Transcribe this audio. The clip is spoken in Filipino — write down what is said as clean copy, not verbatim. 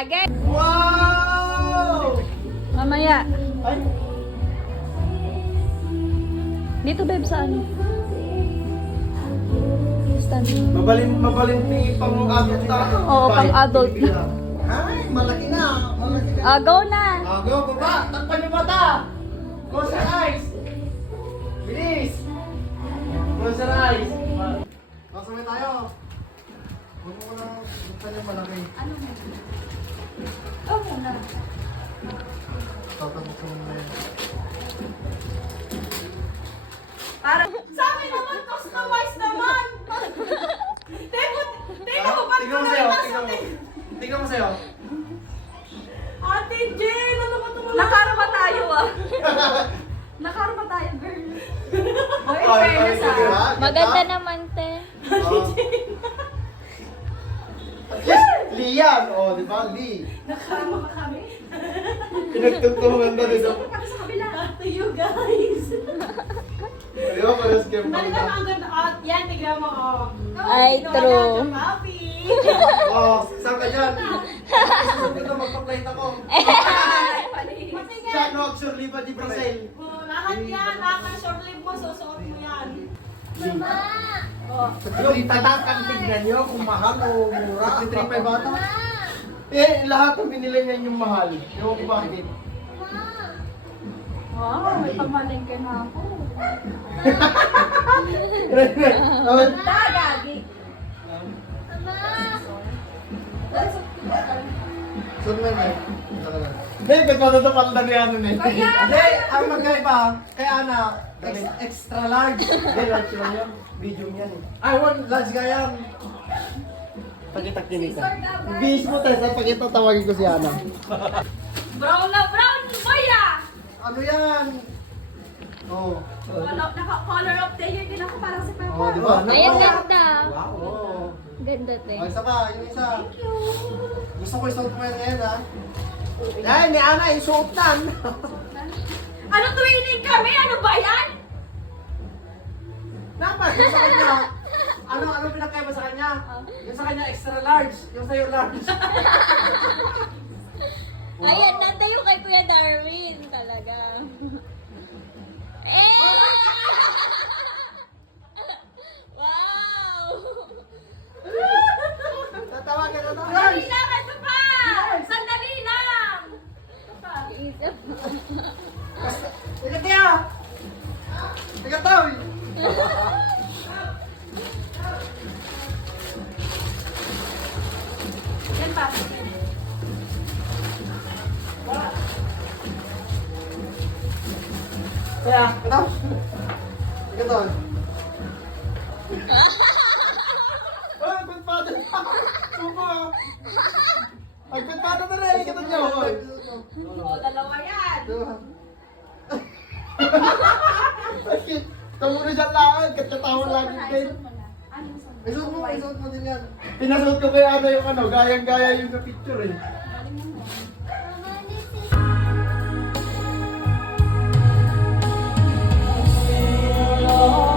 Again. Wow! Mamaya. Ay, Dito, babe, saan? Stand. mabaling pang adult tayo. Oo, pang adult na. Ay, malaki na. Malaki na. Go na. Go, baba. Takpan yung mata. Close your eyes. Bilis. Close your eyes. Masama tayo. Huwag mo na buksan yung malaki. Ano na? Oh, muna. Tatapos mo na yun. Parang, sa akin naman, customize naman. Tingnan mo, ba't Tingnan mo sa'yo. Tingnan mo sa'yo. Ate Jen, ano ba ito? Nakarama tayo ah. Nakarama tayo, girl. Boy, fairness ah. Maganda naman, te. Yes, Lian. Oh, di ba? Lee. Nakarama ka kami. Pinagtuntungan na dito. Pati sa kabila. To you guys. Di ba? Parang scam pa Ano ito. ang ganda? Yan, tignan mo. Ay, true. Papi. Oh, saan ka dyan? Susunod dito, magpa-flight ako. Siya, no, surely ba di Brazil? Lahat yan. Lahat ng short sleeve mo, susuot mo yan. Yung tatakang tignan nyo kung mahal o mura. 53 bata. Eh, lahat ng binili niya yung mahal. Yung kung bakit. Wow, may pagmalengke na ako. Tagagi. Saan na na? Hindi, ba't matutupal na ni ano ni? Hindi, ang magkaiba, kay Ana, extra large. Hindi, large lang yan. Medium yan. Ay, large ka yan. Pakitak din ito. Bihis mo tayo, sa pakita tawagin ko si Ana. Brown na brown, boya! Ano yan? Oh. Naka-color of the year din ako parang si Papa. Oh, di ba? Ay, ang ganda. Wow. Oh. Ganda, te. Oh, isa pa, yung isa. Gusto ko isuot mo yan ngayon, ha? Ay, ni Ana, isuot nan. Ano training kami? Ano ba yan? Dapat, yung sa kanya. Ano pinakaiba sa kanya? Yung sa kanya extra large, yung sa'yo large. Ayan, nanday yung kay Kuya Darwin. Talaga. Eh! Wow! Tatawagan na Sandali lang, ito pa! Sandali lang! Ito pa. Isip. Tigat niya! Tigat daw! Yan pa. Kaya, ito. Tigat daw. Ay, gunpado! Suko! Ay, gunpado na rin! Kita niyo! O, dalawa yan. Kamu na dyan lang, katatawa lagi din. Isuot mo din yan. Pinasuot ko kay ano yung ano, gayang-gaya yung picture eh. Oh